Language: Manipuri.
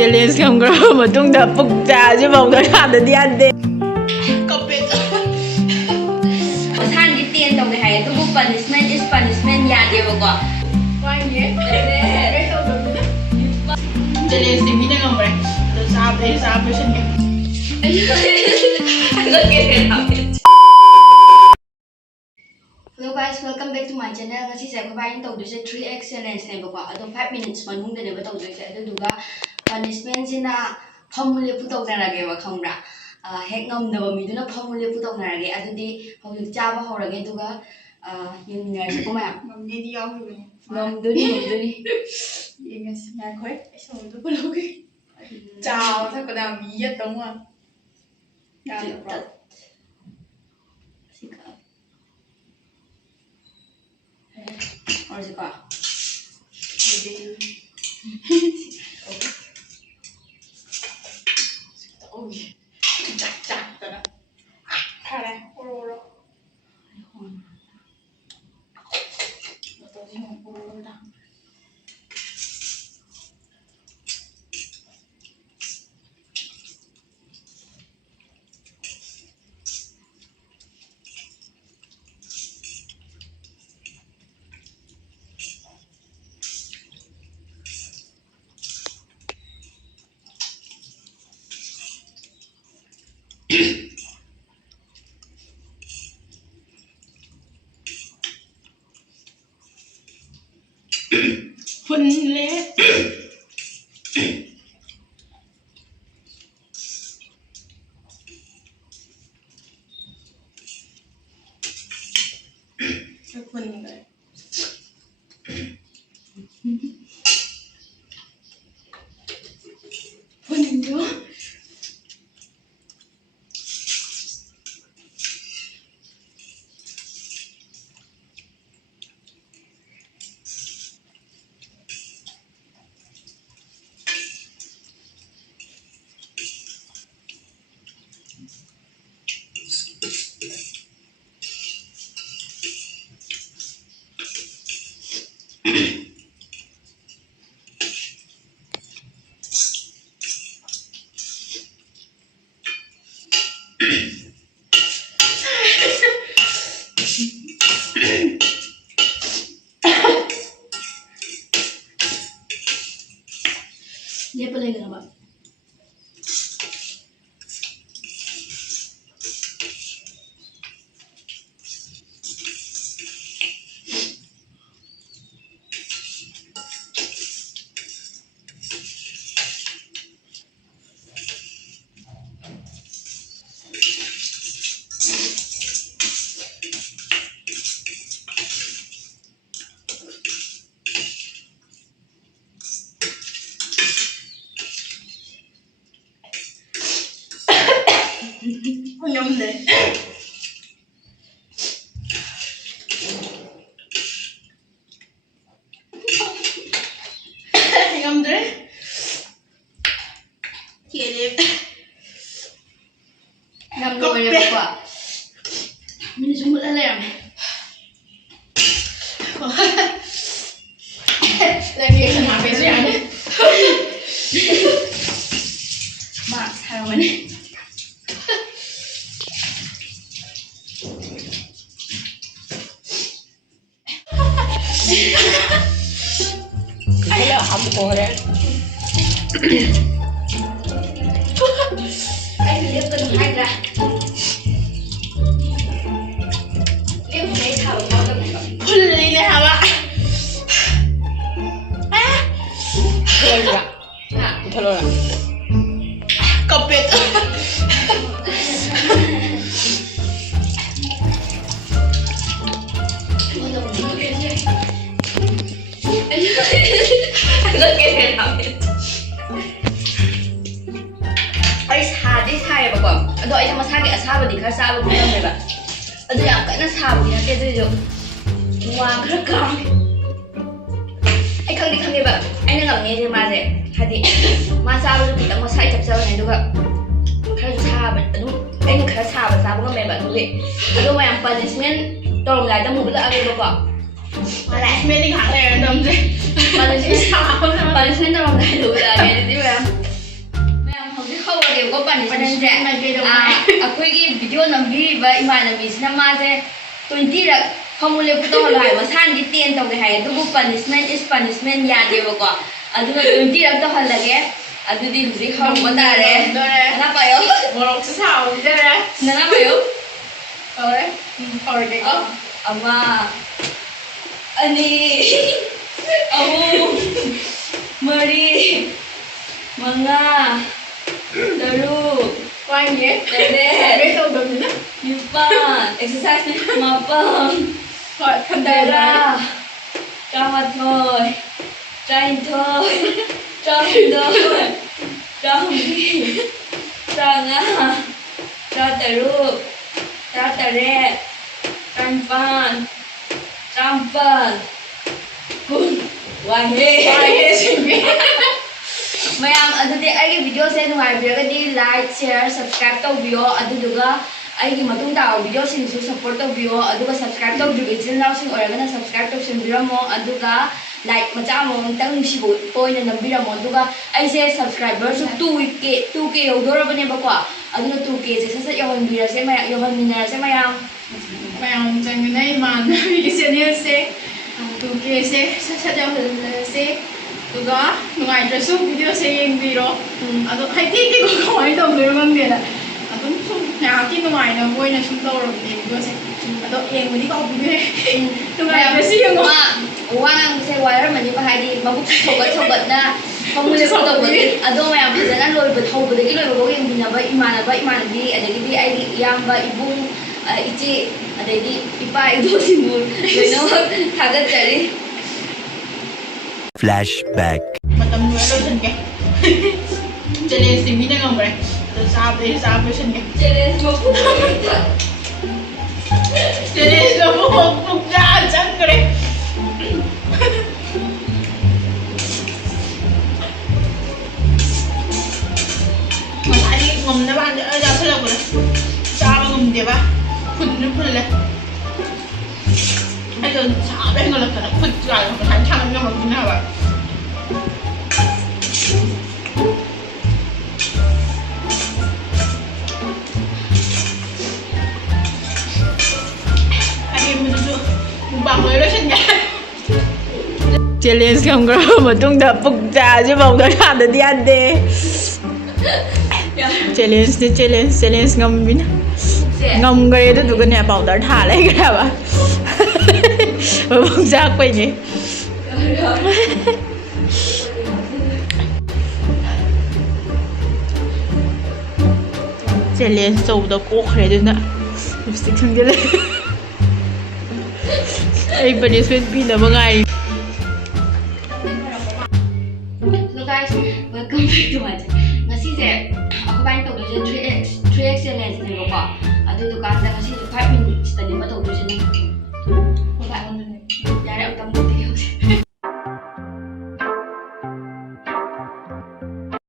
ꯆꯦꯂꯦꯟꯖ ꯉꯝꯈ꯭ꯔꯕ ꯃꯇꯨꯡꯗ ꯄꯨꯛ ꯆꯥꯁꯤ ꯐꯥꯎꯗ ꯊꯥꯗꯗꯤ ꯌꯥꯗꯦ ꯃꯁꯥꯅꯗꯤ ꯇꯦꯟ ꯇꯧꯒꯦ ꯍꯥꯏꯌꯦ ꯑꯗꯨꯕꯨ ꯄꯅꯤꯁꯃꯦꯟ ꯏꯁ ꯄꯅꯤꯁꯃꯦꯟ ꯌꯥꯗꯦꯕꯀꯣ ꯆꯦꯂꯦꯟꯖꯇꯤ ꯃꯤꯅ ꯉꯝꯈ꯭ꯔꯦ ꯑꯗꯣ ꯆꯥꯕꯗꯤ ꯆꯥꯕ ꯂꯣꯏꯁꯟꯒꯦ Hello guys, welcome back to my channel. Ngasi saya providing tawduse 3x challenge nebako. Ado 5 minutes manungda neba tawduse. Aduduga punishment sina phamule pu tawdarage ba khambra. Hek ngamdaba miduna phamule pu tawdarage. Adudi hojik chaba horage duga yengminase ko ma ngamnedi yaugibani ngamduni yengas ngakhoi aisomdu bologe chao thakada mi yatongwa yadabra sika और सिका Hunle Dia pelai kenapa? Nyamde nyamde kielip Nam lo ya apa? Mini sumut ala ya. lagi sama besi ada Mak, harapan ni. Kaya hamko re Ay, lihat tu hai dah. Lihat saya tahu kau tu. Hulli le hawa Thora Nah, Thora Kapet Look at it now. Ay, sahadi saya bapak. Aduh, ay sama sakit asal di kerja sahabat bukan mereka. Aduh, yang kena sahabat ni nanti tu wah kerekam. Ay, kang di kang di ba? Ay, nang ni dia macam hadi. Masa sahabat tu kita mau saya cap sahabat ni tu kan. Kerja sahabat. Aduh, ay ni kerja sahabat bukan mereka tu le. Aduh, yang punishment tolong lah, kita mau bela apa bapak? Malah. Smelling hang le dom je Punishment tolong lah dulu lah. Jadi ꯄꯅꯤꯁꯃꯦꯟꯁꯦ ꯑꯩꯈꯣꯏꯒꯤ ꯚꯤꯗꯤꯑꯣ ꯅꯝꯕꯤꯔꯤꯕ ꯏꯃꯥꯟꯅꯕꯤꯁꯤꯅ ꯃꯥꯁꯦ 20ꯔꯛ ꯐꯃꯨ ꯂꯦꯞꯄꯨ ꯇꯧꯍꯜꯂꯣ ꯍꯥꯏ ꯃꯁꯥꯅꯗꯤ 10 ꯇꯧꯒꯦ ꯍꯥꯏ ꯑꯗꯨꯕꯨ ꯄꯅꯤꯁꯃꯦꯟ ꯏꯁ ꯄꯅꯤꯁꯃꯦꯟ ꯌꯥꯗꯦꯕꯀꯣ ꯑꯗꯨꯅ 20ꯔꯛ ꯇꯧꯍꯜꯂꯒꯦ ꯑꯗꯨꯗꯤ ꯍꯧꯖꯤꯛ ꯍꯧꯕ ꯇꯥꯔꯦ ꯅꯅꯥ ꯄꯥꯏꯌꯣ ꯃꯣꯔꯣꯛꯁꯨ ꯁꯥꯍꯧꯗꯔꯦ ꯅꯅꯥ ꯄꯥꯏꯌꯣ ꯍꯧꯔꯦ ꯍꯧꯔꯒꯦꯀꯣ ꯑꯃ ꯑꯅꯤ ꯑꯍꯨꯝ ꯃꯔꯤ ꯃꯉꯥ ꯇꯔꯨꯛ ꯋꯥꯏꯅꯦ ꯇꯔꯦꯠ ꯇꯧꯗꯕꯅꯤꯅ ꯅꯤꯄꯥꯜ ꯑꯦꯛꯁꯔꯁꯥꯏꯁ ꯃꯥꯄꯜ ꯍꯣꯏ ꯇꯔꯥ ꯇꯔꯥꯃꯥꯊꯣꯏ ꯇꯔꯥꯅꯤꯊꯣꯏ ꯇꯔꯥꯍꯨꯝꯗꯣꯏ ꯇꯔꯥꯃꯔꯤ ꯇꯔꯥꯃꯉꯥ ꯇꯔꯥꯇꯔꯨꯛ ꯇꯔꯥꯇꯔꯦꯠ ꯇꯔꯥꯅꯤꯄꯥꯜ ꯇꯔꯥꯃꯥꯄꯜ ꯀꯨꯟ ꯋꯥꯏꯍꯦ ꯃꯌꯥꯝ ꯑꯗꯨꯗꯤ ꯑꯩꯒꯤ ꯚꯤꯗꯤꯑꯣꯁꯦ ꯅꯨꯡꯉꯥꯏꯕꯤꯔꯒꯗꯤ ꯂꯥꯏꯛ ꯁꯤꯌꯔ ꯁꯕꯁꯀ꯭ꯔꯥꯏꯕ ꯇꯧꯕꯤꯌꯣ ꯑꯗꯨꯗꯨꯒ ꯑꯩꯒꯤ ꯃꯇꯨꯡ ꯇꯥꯕ ꯚꯤꯗꯤꯑꯣꯁꯤꯡꯁꯨ ꯁꯞꯄꯣꯔꯠ ꯇꯧꯕꯤꯌꯣ ꯑꯗꯨꯒ ꯁꯕꯁꯀ꯭ꯔꯥꯏꯕ ꯇꯧꯗ꯭ꯔꯤꯕ ꯏꯆꯤꯜ ꯏꯅꯥꯎꯁꯤꯡ ꯑꯣꯏꯔꯒꯅ ꯁꯕꯁꯀ꯭ꯔꯥꯏꯕ ꯇꯧꯁꯟꯕꯤꯔꯝꯃꯣ ꯑꯗꯨꯒ ꯂꯥꯏꯛ ꯃꯆꯥ ꯑꯃꯃꯝꯇꯪ ꯅꯨꯡꯁꯤꯕ ꯎꯠꯄ ꯑꯣꯏꯅ ꯅꯝꯕꯤꯔꯝꯃꯣ ꯑꯗꯨꯒ ꯑꯩꯁꯦ ꯁꯕꯁꯀ꯭ꯔꯥꯏꯕꯔꯁꯨ 2K ꯌꯧꯗꯣꯔꯕꯅꯦꯕꯀꯣ ꯑꯗꯨꯅ 2Kꯁꯦ ꯁꯠ ꯌꯧꯍꯟꯕꯤꯔꯁꯦ ꯃꯌꯥꯝ ꯌꯧꯍꯟꯃꯤꯟꯅꯔꯁꯦ ꯃꯌꯥꯝ ꯆꯪꯃꯤꯟꯅ ꯏꯃꯥꯟꯅꯕꯤꯒꯤ ꯆꯦꯅꯦꯜꯁꯦ 2Kꯁꯦ ꯁꯠ ꯌꯧꯍꯜꯂꯁꯦ ꯑꯗꯨꯒ ꯅꯨꯡꯉꯥꯏꯇ꯭ꯔꯁꯨ ꯚꯤꯗꯤꯑꯣꯁꯦ ꯌꯦꯡꯕꯤꯔꯣ ꯑꯗꯣ ꯍꯩꯇꯦꯀꯣ ꯀꯃꯥꯏꯅ ꯇꯧꯗꯣꯏꯅꯣ ꯈꯪꯗꯦꯅ ꯑꯗꯨꯝ ꯁꯨꯝ ꯉꯥꯏꯍꯥꯛꯀꯤ ꯅꯨꯡꯉꯥꯏꯅꯕ ꯑꯣꯏꯅ ꯁꯨꯝ ꯇꯧꯔꯕꯅꯦ ꯚꯤꯗꯤꯑꯣꯁꯦ ꯑꯗꯣ ꯌꯦꯡꯕꯗꯤ ꯀꯥꯎꯕꯤꯔꯦ ꯅꯨꯡꯉꯥꯏꯇ꯭ꯔꯁꯨ ꯌꯦꯡꯉꯣ ꯋꯥ ꯉꯥꯡꯕꯁꯦ ꯋꯥꯔꯝꯃꯅꯤꯕ ꯍꯥꯏꯗꯤ ꯃꯕꯨꯛ ꯁꯧꯒꯠꯅ ꯐꯃꯨꯡ ꯂꯦꯞꯄꯨ ꯇꯧꯕꯒꯤ ꯑꯗꯣ ꯃꯌꯥꯝ ꯐꯖꯅ ꯍꯧꯕꯗꯒꯤ ꯂꯣꯏꯕꯐꯥꯎ ꯌꯦꯡꯃꯤꯟꯅꯕ ꯏꯃꯥꯟꯅꯕ ꯏꯃꯥꯟꯅꯕꯤ ꯑꯗꯒꯤꯗꯤ ꯑꯩꯒꯤ ꯏꯌꯥꯝꯕ ꯏꯕꯨꯡ ꯏꯆꯦ ꯑꯗꯩꯗꯤ ꯏꯄꯥ ꯏꯙꯧꯁꯤꯡꯕꯨ ꯂꯣꯏꯅꯃꯛ ꯊꯥꯒꯠꯆꯔꯤ Flashback. ꯃꯇꯝ ꯂꯣꯏ ꯂꯣꯏꯁꯟꯒꯦ ꯆꯦꯂꯦꯟꯖꯇꯤ ꯃꯤꯅ ꯉꯝꯈ꯭ꯔꯦ ꯑꯗꯣ ꯆꯥꯕꯗꯩ ꯆꯥꯕ ꯂꯣꯏꯁꯟꯒꯦ ꯆꯦꯂꯦꯟꯖ ꯃꯄꯨ ꯆꯦꯂꯦꯟꯖ ꯑꯃꯨꯛ ꯄꯨꯛꯆꯥ ꯆꯪꯈ꯭ꯔꯦ ꯉꯁꯥꯏꯗꯤ ꯉꯝꯅꯕ ꯆꯥꯁꯤꯜꯂꯛꯄꯗ ꯆꯥꯕ ꯉꯝꯗꯦꯕ ꯈꯨꯠꯅ ꯐꯨꯜꯂꯦ ꯑꯩꯗꯣ ꯁꯥꯕ ꯍꯦꯟꯒꯠꯂꯛꯇꯅ ꯈꯨꯠ ꯉꯁꯥꯏ ꯊꯥꯡꯒꯠ ꯉꯝꯃꯛꯇꯣꯏꯅꯦ ꯍꯥꯏꯕ ꯆꯦꯂꯦꯟꯖ ꯉꯝꯈ꯭ꯔꯕ ꯃꯇꯨꯡꯗ ꯄꯨꯛ ꯆꯥꯁꯦ ꯐꯥꯎꯗ ꯊꯥꯗꯗꯤ ꯌꯥꯗꯦ ꯆꯦꯂꯦꯟꯖꯅꯤ ꯆꯦꯂꯦꯟꯖ ꯉꯝꯕꯤꯅ ꯉꯝꯈ꯭ꯔꯦ ꯑꯗꯨꯗꯨꯒꯅꯦ ꯄꯥꯎꯗꯔ ꯊꯥ ꯂꯩꯈ꯭ꯔꯦꯕ ꯃꯕꯨꯛ ꯆꯥꯛꯄꯩꯅꯦ ꯆꯦꯂꯦꯟꯖ ꯇꯧꯕꯗ ꯀꯣꯛꯈ꯭ꯔꯦ ꯑꯗꯨꯅ ꯂꯤꯞꯁꯇꯤꯛ ꯁꯪꯖꯤꯜꯂꯦ ꯑꯩ ꯄꯅꯤꯁꯃꯦꯟ ꯄꯤꯅꯕ ꯉꯥꯏꯔꯤ welcome back to my channel ꯉꯁꯤꯁꯦ ꯑꯩꯈꯣꯏꯕꯥꯏꯅ ꯇꯧꯗꯣꯏꯁꯦ 3x ꯆꯦꯂꯦꯟꯖꯅꯦꯕꯀꯣ ꯑꯗꯨꯗꯨꯀꯥꯟꯗ ꯉꯁꯤꯁꯦ 5 minutesꯇꯅꯦꯕ ꯇꯧꯗꯣꯏꯁꯦ